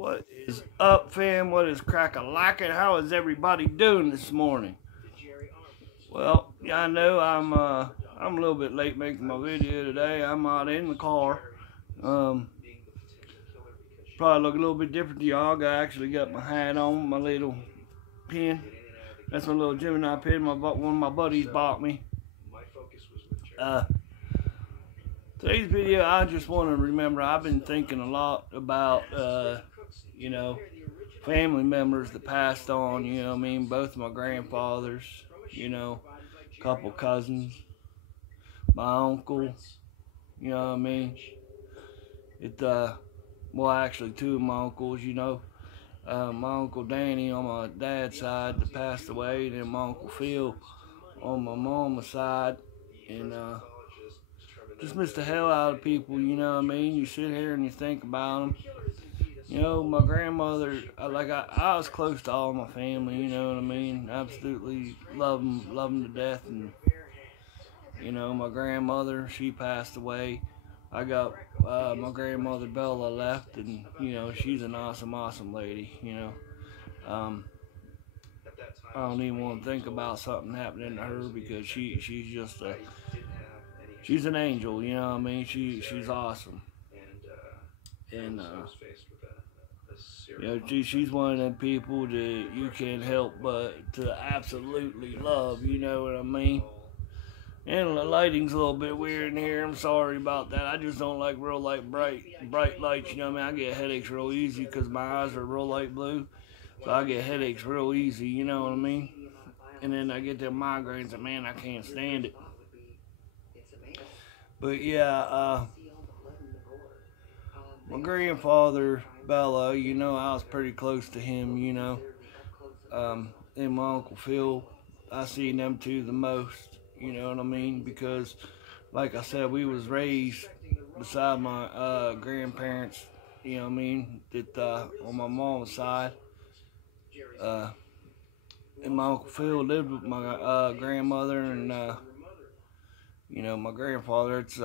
What is up, fam? What is crack-a-lackin'? How is everybody doing this morning? Well, yeah, I know I'm a little bit late making my video today. I'm out in the car. Probably look a little bit different to y'all. I actually got my hat on, my little pin. That's my little Gemini pin. One of my buddies bought me. Today's video, I just want to remember I've been thinking a lot about, you know, family members that passed on, you know what I mean? Both my grandfathers, you know, a couple cousins, my uncle, you know what I mean? Well, actually two of my uncles, you know. My Uncle Danny on my dad's side that passed away, and then my Uncle Phil on my mama's side, and just miss the hell out of people, you know what I mean? You sit here and you think about them. You know, my grandmother, I was close to all my family, you know what I mean? Absolutely love them to death, and, you know, my grandmother, she passed away. I got my grandmother Bella left, and, you know, she's an awesome lady, you know. I don't even want to think about something happening to her because she's just she's an angel, you know what I mean? She's awesome. And you know, she's one of them people that you can't help but to absolutely love, you know what I mean? And the lighting's a little bit weird in here. I'm sorry about that. I just don't like real bright lights, you know what I mean? I get headaches real easy because my eyes are real light blue. So I get headaches real easy, you know what I mean? And then I get them migraines and man, I can't stand it. But yeah, my grandfather, Bella, you know, I was pretty close to him, you know. And my Uncle Phil, I seen them two the most, you know what I mean? Because, like I said, we was raised beside my grandparents, you know what I mean, that on my mom's side. And my Uncle Phil lived with my grandmother and, you know, my grandfather. It's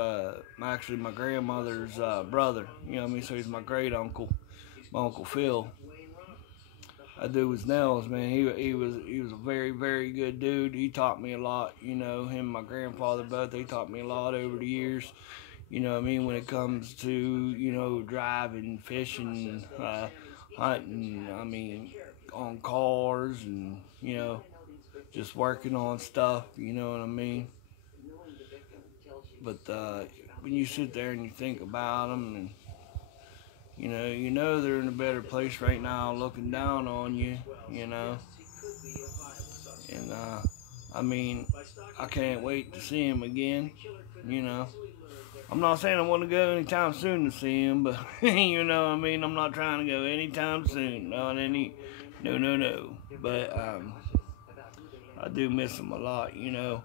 actually my grandmother's brother, you know what I mean? So he's my great uncle, my Uncle Phil. I do his nails, man. He was a very good dude. He taught me a lot, you know. Him and my grandfather both, they taught me a lot over the years. You know what I mean, when it comes to, you know, driving, fishing, hunting, I mean, on cars and, you know, just working on stuff, you know what I mean? But when you sit there and you think about them, and you know they're in a better place right now looking down on you, you know. And I mean, I can't wait to see him again, you know. I'm not saying I want to go anytime soon to see him, but you know what I mean? I'm not trying to go anytime soon. No. But I do miss him a lot, you know.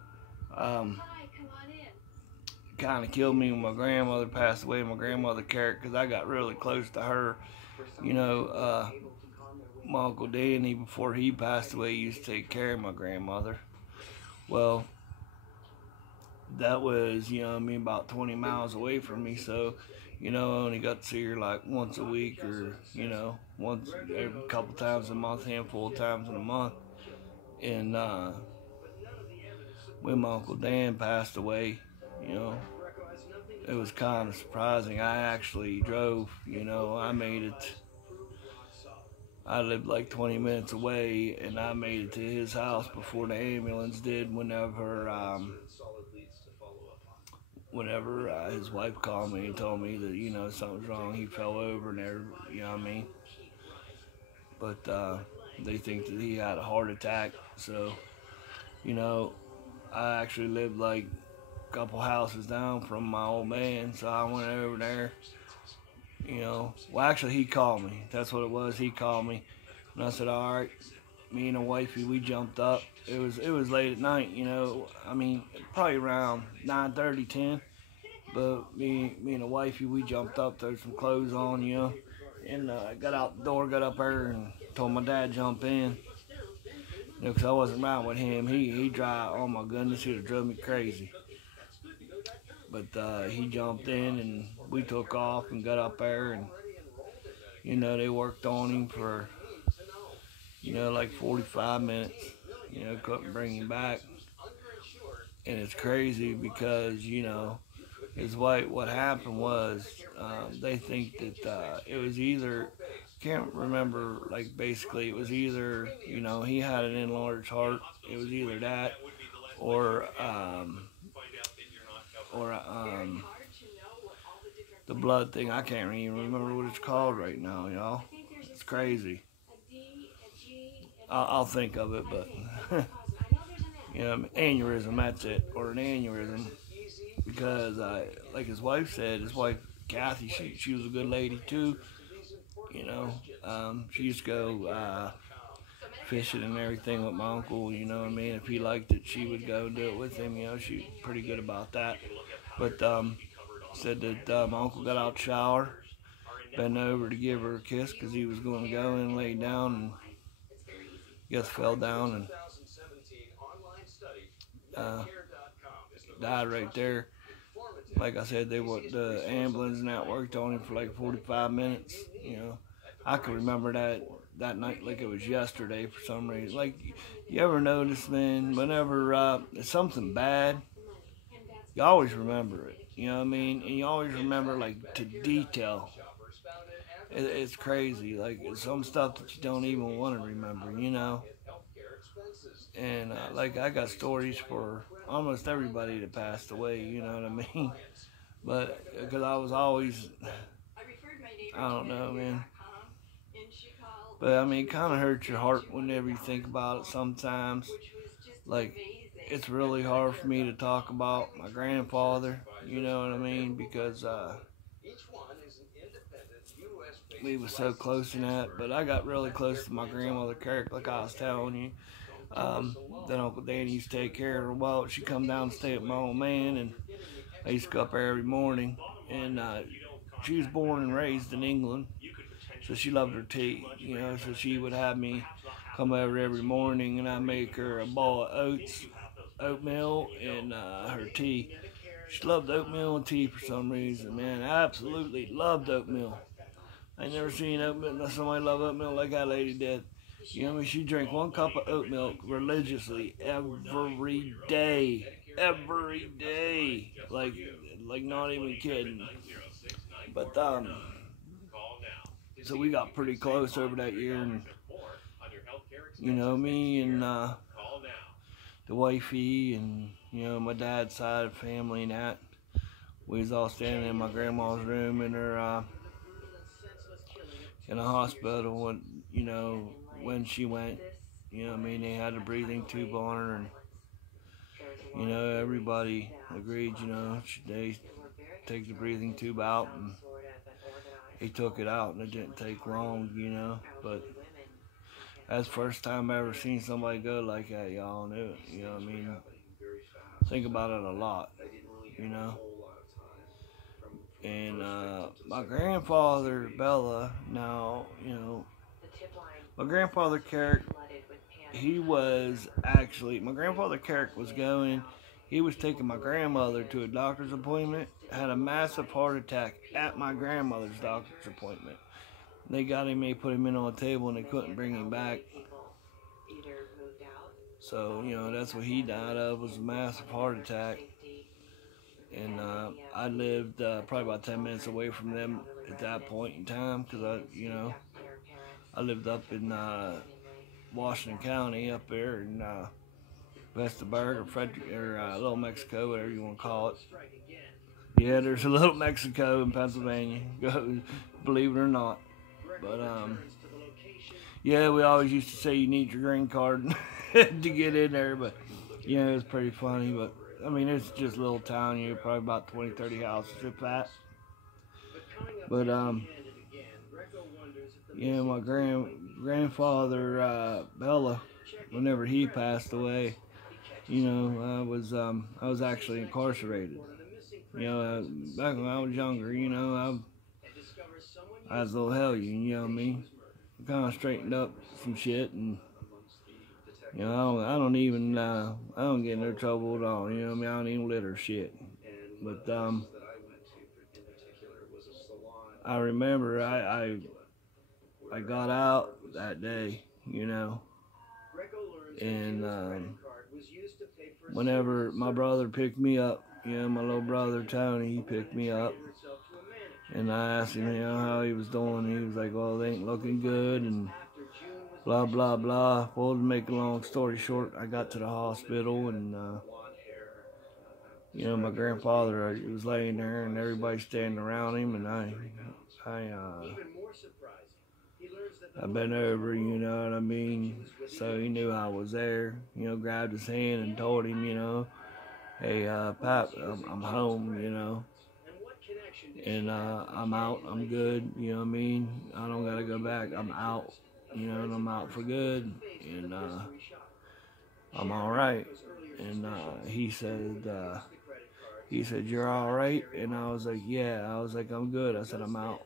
Kind of killed me when my grandmother passed away. My grandmother cared because I got really close to her. You know, my Uncle Danny, before he passed away, used to take care of my grandmother. Well, that was, you know what I mean, about 20 miles away from me, so, you know, I only got to see her like once a week or, you know, once every couple times a month, handful of times in a month. And when my Uncle Dan passed away, you know, it was kind of surprising. I actually drove, you know, I lived like 20 minutes away, and I made it to his house before the ambulance did whenever his wife called me and told me that, you know, something's wrong. He fell over and everything, you know what I mean? But they think that he had a heart attack. So, you know, I actually lived like a couple houses down from my old man, so I went over there. You know, well, actually, he called me. That's what it was. He called me, and I said, "All right." Me and the wifey, we jumped up. It was late at night. You know, I mean, probably around 9:30, 10. But me and the wifey, we jumped up, threw some clothes on, you know, and got out the door, got up there, and told my dad to jump in. You know, because I wasn't riding with him. He drive. Oh my goodness, he'd have drove me crazy. But he jumped in, and we took off and got up there, and You know, they worked on him for, you know, like 45 minutes. You know, couldn't bring him back. And it's crazy because, you know, his wife, what happened was, they think that it was either, can't remember, like basically it was either, you know, he had an enlarged heart. It was either that or, or the blood thing. I can't even remember what it's called right now, y'all. It's crazy. I'll think of it, but you know, aneurysm. That's it, or an aneurysm. Because like his wife said, his wife Kathy, she was a good lady too. You know, she used to go fishing and everything with my uncle. You know what I mean? If he liked it, she would go and do it with him. You know, she's pretty good about that. But said that my uncle got out the shower, bent over to give her a kiss because he was going to go and lay down, and guess fell down and died right there. Like I said, the ambulance and that worked on him for like 45 minutes. You know, I can remember that night like it was yesterday for some reason. Like, you ever notice, man, whenever it's something bad, you always remember it. You know what I mean? And you always remember, like, to detail. It's crazy. Like, some stuff that you don't even want to remember, you know? And, like, I got stories for almost everybody that passed away, you know what I mean? But, because I was always, I don't know, man. But, I mean, it kind of hurts your heart whenever you think about it sometimes. Like, it's really hard for me to talk about my grandfather, you know what I mean? Because we was so close in that. But I got really close to my grandmother, Kirk, like I was telling you. Then Uncle Danny used to take care of her. Well, she'd come down and stay with my old man, and I used to go up there every morning. And she was born and raised in England, so she loved her tea, you know, so she would have me come over every morning, and I'd make her a bowl of oatmeal, and her tea. She loved oatmeal and tea for some reason, man. I absolutely loved oatmeal. I never seen oatmeal, somebody love oatmeal like that lady did. You know what I mean? She drank 1 cup of oat milk religiously every day. Every day. Like not even kidding. But, so we got pretty close over that year, and, you know, me and, the wifey and, you know, my dad's side of the family and that, we was all standing in my grandma's room in her, in the hospital when, you know, when she went, you know what I mean, they had a breathing tube on her, and, you know, everybody agreed, you know, they take the breathing tube out, and he took it out, and it didn't take long, you know, but that's the first time I ever seen somebody go like that, y'all knew it, you know what I mean? Think about it a lot, you know? And my grandfather, Bella, now, you know, my grandfather Carrick, he was actually, my grandfather Carrick was going, he was taking my grandmother to a doctor's appointment, had a massive heart attack at my grandmother's doctor's appointment. They got him, they put him in on a table, and they couldn't bring him back. So, you know, that's what he died of, was a massive heart attack. And I lived probably about 10 minutes away from them at that point in time, because you know, I lived up in Washington County up there in Vestaburg or Frederick, or Little Mexico, whatever you want to call it. Yeah, there's a Little Mexico in Pennsylvania, believe it or not. But yeah, we always used to say you need your green card to get in there, but yeah, it was pretty funny. But I mean, it's just a little town, you know, probably about 20, 30 houses, if that. But yeah, my grandfather Bella, whenever he passed away, you know, I was actually incarcerated. You know, back when I was younger, you know, I was a little hellion, you know what I mean? Kind of straightened up some shit, and you know, I don't even, I don't get in no trouble at all, you know what I mean? I don't even litter shit. But I remember I got out that day, you know, and whenever my brother picked me up, you know, my little brother Tony, he picked me up, and I asked him, you know, how he was doing. He was like, well, they ain't looking good, and blah, blah, blah. Well, to make a long story short, I got to the hospital, and, you know, my grandfather, he was laying there, and everybody standing around him, and I bent over, you know what I mean? So he knew I was there, you know, grabbed his hand and told him, you know, hey, Pap, I'm home, you know, and I'm out, I'm good, you know what I mean? I don't gotta go back, I'm out, you know, and I'm out for good, and I'm all right. And he said, you're all right? And I was like, yeah. I was like, I'm good. I said, I'm out.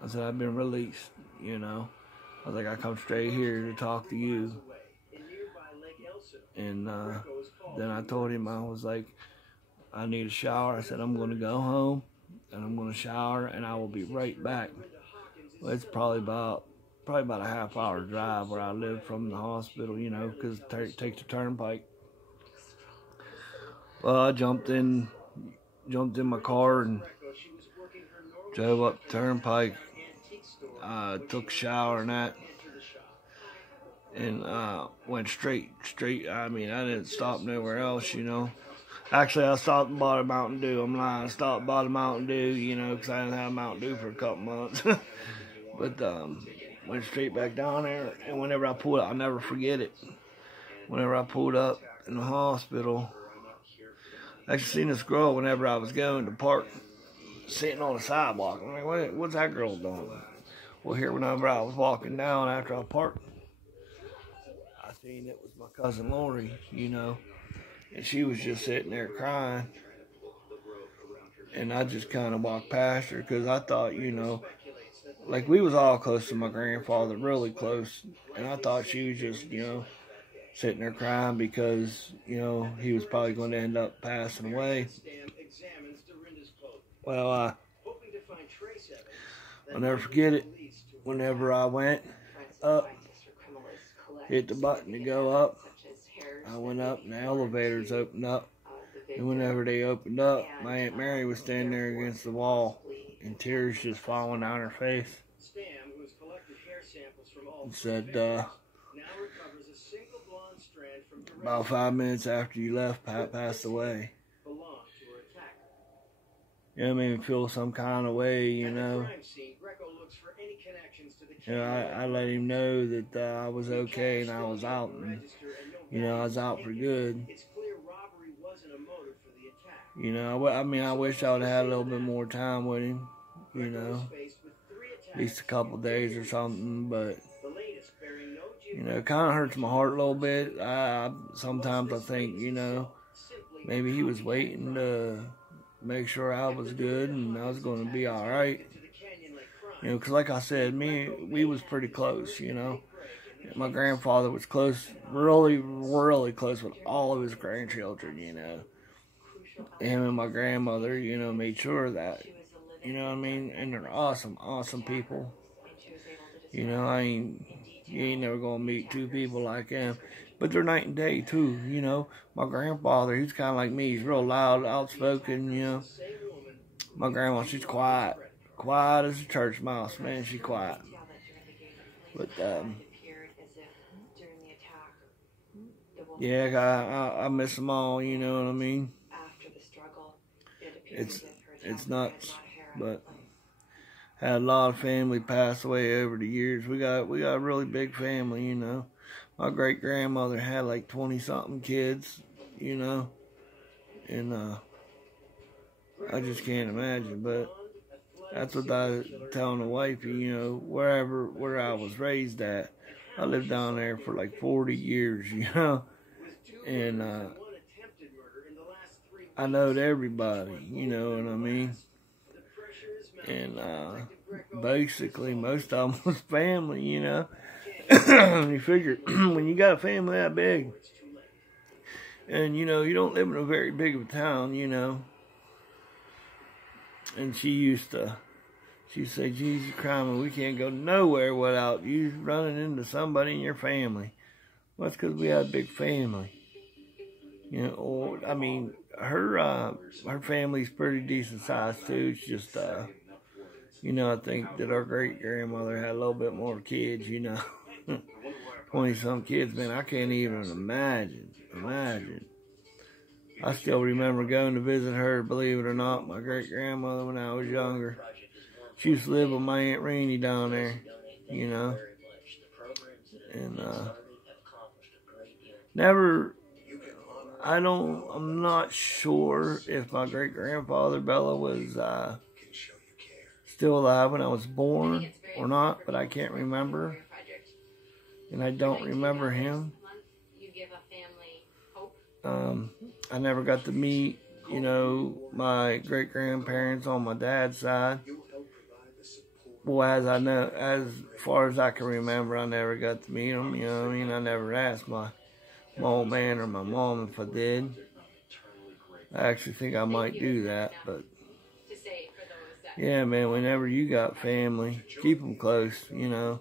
I said, I've been released, you know. I was like, I come straight here to talk to you. And then I told him, I was like, I need a shower. I said, I'm going to go home, and I'm going to shower, and I will be right back. Well, it's probably about a half-hour drive where I live from the hospital, you know, because it takes the turnpike. Well, I jumped in my car and drove up the turnpike. Took a shower and that, and went straight. I mean, I didn't stop nowhere else, you know. Actually, I stopped and bought a Mountain Dew. I'm lying. I stopped and bought a Mountain Dew, you know, because I didn't have Mountain Dew for a couple months. But went straight back down there, and whenever I pulled up, I'll never forget it. Whenever I pulled up in the hospital, I actually seen this girl whenever I was going to park, sitting on the sidewalk. I'm like, what's that girl doing? Well, here, whenever I was walking down after I parked, I seen it was my cousin Lori, you know, and she was just sitting there crying. And I just kind of walked past her because I thought, you know, like we was all close to my grandfather, really close. And I thought she was just, you know, sitting there crying because, you know, he was probably going to end up passing away. Well, I'll never forget it. Whenever I went up, hit the button to go up, I went up and the elevators opened up. And whenever they opened up, my Aunt Mary was standing there against the wall and tears just falling down her face. And said, about 5 minutes after you left, Pat passed away. You know, it made me feel some kind of way, you know. You know, I let him know that I was okay and I was out, and, you know, I was out for good. You know, I mean, I wish I would have had a little bit more time with him, you know, at least a couple days or something, but, you know, it kind of hurts my heart a little bit. Sometimes I think, you know, maybe he was waiting to make sure I was good and I was going to be all right. You know, because like I said, we was pretty close, you know. My grandfather was close, really, really close with all of his grandchildren, you know. Him and my grandmother, you know, made sure of that. You know what I mean? And they're awesome, awesome people. You know, you ain't never going to meet two people like them. But they're night and day, too, you know. My grandfather, he's kind of like me. He's real loud, outspoken, you know. My grandma, she's quiet. Quiet as a church mouse, man. She's quiet. But, yeah, I miss them all, you know what I mean? It's nuts, but had a lot of family pass away over the years. We got a really big family, you know. My great grandmother had like 20-something kids, you know, and I just can't imagine. But that's what I was telling the wifey, you know, where I was raised at. I lived down there for like 40 years, you know, and I knowed everybody, you know what I mean? And basically most of them was family, you know. You figure when you got a family that big, and you know you don't live in a very big of a town, you know. And she used to She said, Jesus Christ, we can't go nowhere without you running into somebody in your family. Well, that's because we had a big family. You know, or, I mean, her family's pretty decent size too. It's just, you know, I think that our great-grandmother had a little bit more kids, you know. 20-some kids, man, I can't even imagine. I still remember going to visit her, believe it or not, my great-grandmother when I was younger. She used to live with my Aunt Rainey down there, you know. And, I'm not sure if my great-grandfather, Bella, was, still alive when I was born or not, but I can't remember. And I don't remember him. I never got to meet, you know, my great-grandparents on my dad's side. Well, as far as I can remember, I never got to meet them, you know what I mean? I never asked my old man or my mom if I did. I actually think I might do that, but yeah, man, whenever you got family, keep them close, you know.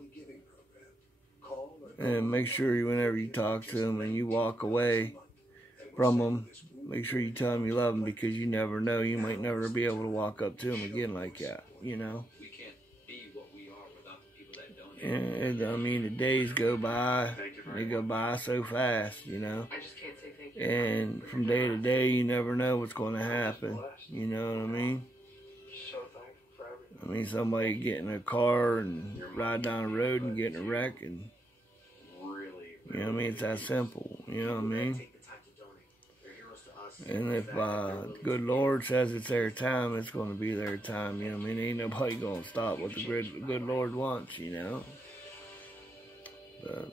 And make sure whenever you talk to them and you walk away from them, make sure you tell them you love them, because you never know. You might never be able to walk up to them again like that, you know. And I mean, the days go by, they go by so fast, you know. And from day to day, you never know what's going to happen, you know what I mean? I mean, somebody get in a car and ride down the road and get in a wreck, and, you know what I mean? It's that simple, you know what I mean? And if the good Lord says it's their time, it's going to be their time, you know what I mean? Ain't nobody going to stop what the good Lord wants, you know? But,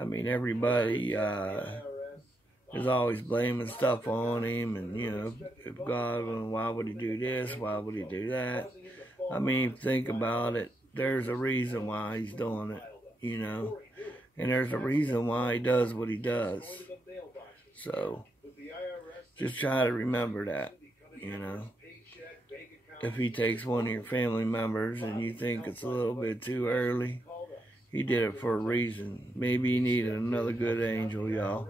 I mean, everybody is always blaming stuff on him, and, you know, if God, why would he do this? Why would he do that? I mean, think about it. There's a reason why he's doing it, you know? And there's a reason why he does what he does. So, just try to remember that, you know. If he takes one of your family members and you think it's a little bit too early, he did it for a reason. Maybe he needed another good angel, y'all,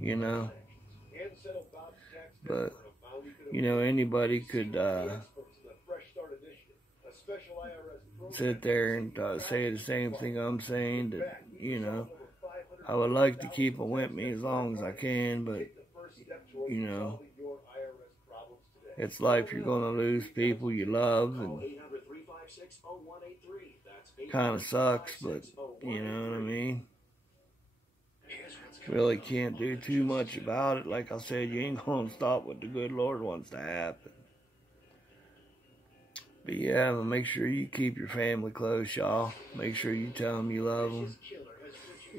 you know. But, you know, anybody could sit there and say the same thing I'm saying, that, you know, I would like to keep them with me as long as I can, but, you know, it's life. You're going to lose people you love, and kind of sucks, but, you know what I mean? Really can't do too much about it. Like I said, you ain't going to stop what the good Lord wants to happen. But yeah, but make sure you keep your family close, y'all. Make sure you tell them you love them.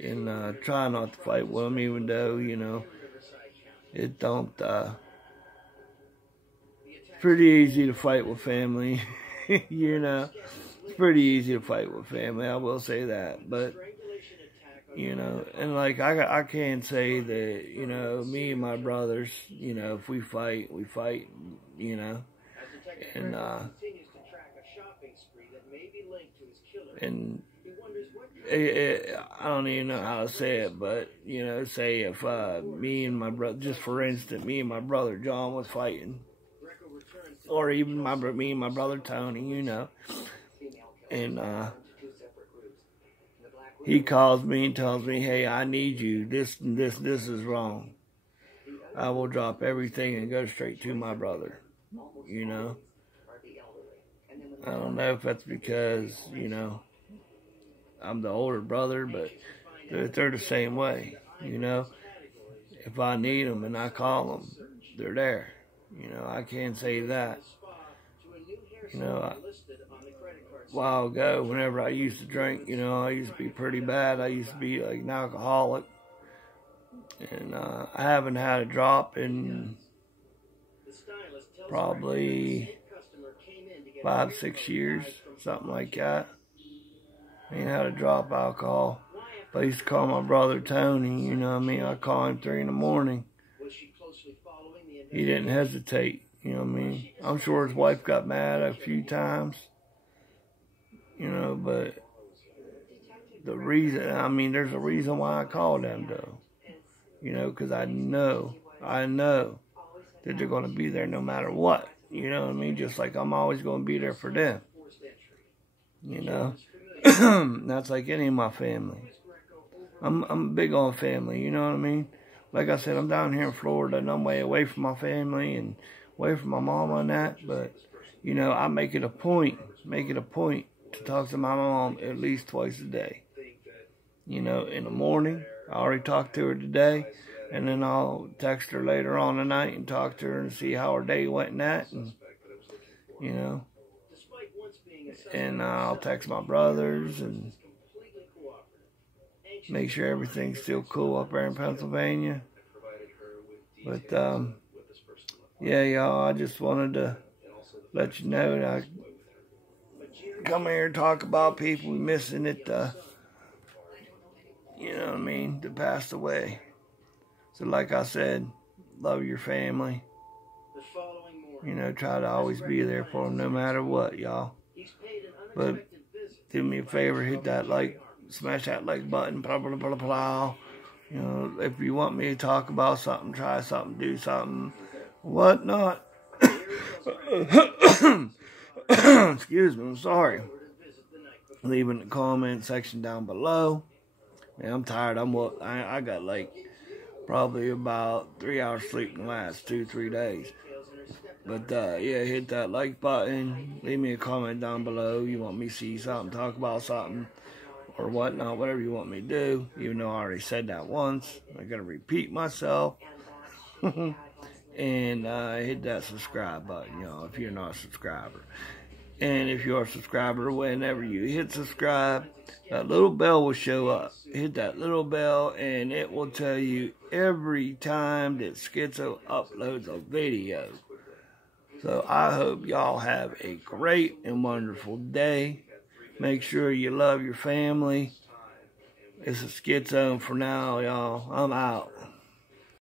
And try not to fight with them, even though, you know, it don't, it's pretty easy to fight with family, you know. It's pretty easy to fight with family, I will say that. But, you know, and like, I can say that, you know, me and my brothers, you know, if we fight, you know. And, I don't even know how to say it, but, you know, say if me and my brother, just for instance, me and my brother John was fighting, or even me and my brother Tony, you know, and he calls me and tells me, hey, I need you, this is wrong. I will drop everything and go straight to my brother, you know. I don't know if that's because, you know, I'm the older brother, but they're the same way, you know. If I need them and I call them, they're there. You know, I can't say that. You know, a while ago, whenever I used to drink, you know, I used to be pretty bad. I used to be like an alcoholic. And I haven't had a drop in probably 5-6 years, something like that. I ain't had a drop of alcohol. But I used to call my brother Tony, you know what I mean? I call him 3 in the morning. He didn't hesitate. You know what I mean? I'm sure his wife got mad a few times. You know, but the reason, I mean, there's a reason why I call them, though. You know, because I know that they're going to be there no matter what. You know what I mean? Just like I'm always going to be there for them. You know? That's like any of my family. I'm big on family, you know what I mean? Like I said, I'm down here in Florida and I'm way away from my family and away from my mama and that. But, you know, I make it a point to talk to my mom at least twice a day. You know, in the morning, I already talked to her today, and then I'll text her later on tonight and talk to her and see how her day went and that, and, you know, and I'll text my brothers and make sure everything's still cool up there in Pennsylvania. But, yeah, y'all, I just wanted to let you know that I come here and talk about people missing it, you know what I mean, that passed away. So like I said, love your family. You know, try to always be there for them no matter what, y'all. But do me a favor, hit that like, smash that like button, blah, blah, blah, blah. You know, if you want me to talk about something, try something, do something, whatnot. Excuse me, I'm sorry. Leave in the comment section down below. Man, I'm tired. I got like probably about 3 hours sleep in the last 2-3 days. But yeah, hit that like button. Leave me a comment down below. You want me to see something, talk about something, or whatnot, whatever you want me to do. Even though I already said that once, I gotta repeat myself. And hit that subscribe button, y'all, if you're not a subscriber. And if you're a subscriber, whenever you hit subscribe, that little bell will show up. Hit that little bell, and it will tell you every time that Schizo uploads a video. So I hope y'all have a great and wonderful day. Make sure you love your family. It's a Schizo for now, y'all. I'm out.